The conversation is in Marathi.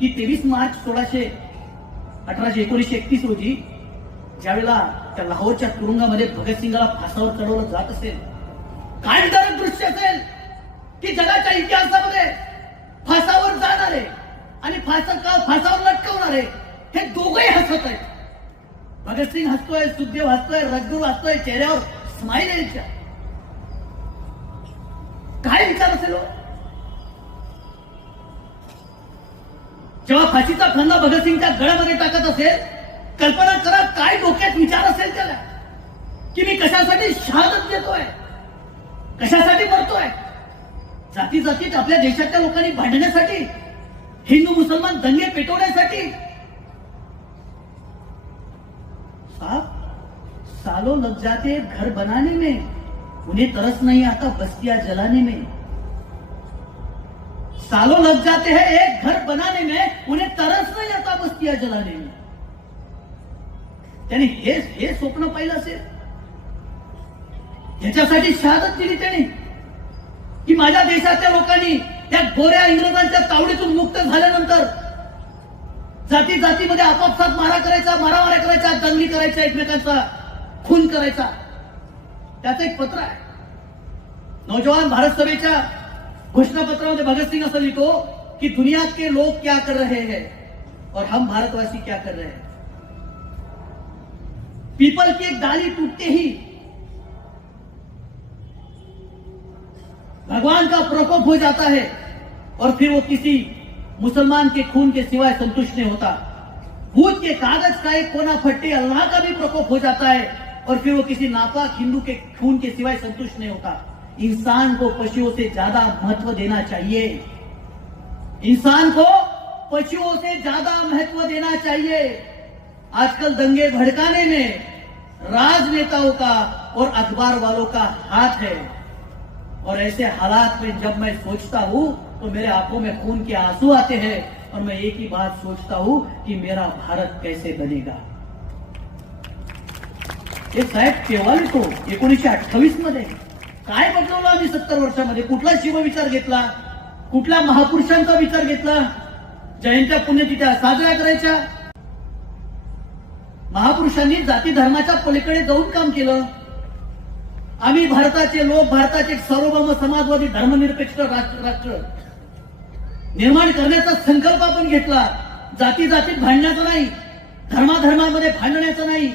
की तेवीस मार्च सोळाशे अठराशे एकोणीसशे एकतीस रोजी ज्यावेळेला त्या लाहोरच्या तुरुंगामध्ये भगतसिंगाला फासावर चढवलं जात असेल काय विदारक दृश्य असेल की जगाच्या इतिहासामध्ये फासावर जाणारे आणि फासा का फासावर लटकवणारे हे दोघंही हसत आहेत. भगतसिंग हसतोय सुखदेव हसतोय रजगुरू हसतोय चेहऱ्यावर स्माईल यायच्या. काय विचार असेल हो? जेव्हा फाशीचा फंदा भगतसिंगच्या गळ्यामध्ये टाकत असेल कल्पना करा काय डोक्यात विचार असेल त्याला. की मी कशासाठी शहादत देतोय? कशासाठी मरतोय? जाती जातीत आपल्या देशातल्या लोकांनी भांडण्यासाठी हिंदू मुसलमान दंगे पेटवण्यासाठी. साहब सालों लग जाते घर बनाने में उन्हें तरस नहीं आता बस्तियां जलाने में. सालों लग जाते हैं एक घर बनाने में उन्हें तरस नहीं आता बस्तियां जलाने में। त्यांनी हे हे स्वप्न पाहिलं असेल ह्याच्यासाठी शहादत दिली त्याने की माझ्या देशाच्या लोकांनी त्या गोऱ्या इंग्रजांच्या तावडीतून मुक्त झाल्यानंतर जाती जातीमध्ये आपापसात मारा करायचा मारामाऱ्या करायचा दंगली करायचा एकमेकांचा खून करायचा. त्याचं एक पत्र आहे. नौजवान भारत सभेच्या घोषणापत्रामध्ये भगतसिंग असं लिहितो की दुनिया के लोग क्या कर रहे हैं और हम भारतवासी क्या कर रहे हैं। पीपल की एक डाली टूटते ही भगवान का प्रकोप हो जाता है और फिर वो किसी मुसलमान के खून के सिवाय संतुष्ट नहीं होता। भूत के कागज़ का एक कोना फट्टे अल्लाह का भी प्रकोप हो जाता है और फिर वो किसी नापाक हिंदू के खून के सिवाय संतुष्ट नहीं होता। इंसान को पशुओं से ज़्यादा महत्व देना चाहिए। इंसान को पशुओं से ज़्यादा महत्व देना चाहिए। आजकल दंगे भड़काने में राजनेताओं का और अखबार वालों का हाथ है। और ऐसे हालात में जब मैं सोचता हूँ तो मेरे आँखों में खून के आँसू आते हैं और मैं एक ही बात सोचता हूँ कि मेरा भारत कैसे बनेगा। हे साहेब केव्हा लिहितो एकोणीसशे अठ्ठावीस मध्ये काय बदलवलं आम्ही सत्तर वर्षामध्ये? कुठला शिव विचार घेतला? कुठल्या महापुरुषांचा विचार घेतला? जयंत्या पुण्यतिथ्या साजऱ्या करायच्या? महापुरुषांनी जाती धर्माच्या पलीकडे जाऊन काम केलं. आम्ही भारताचे लोक भारताचे सार्वभौम समाजवादी धर्मनिरपेक्ष राष्ट्र राष्ट्र. निर्माण करण्याचा संकल्प आपण घेतला. जाती जातीत भांडण्याचा नाही. धर्माधर्मामध्ये भांडण्याचा नाही.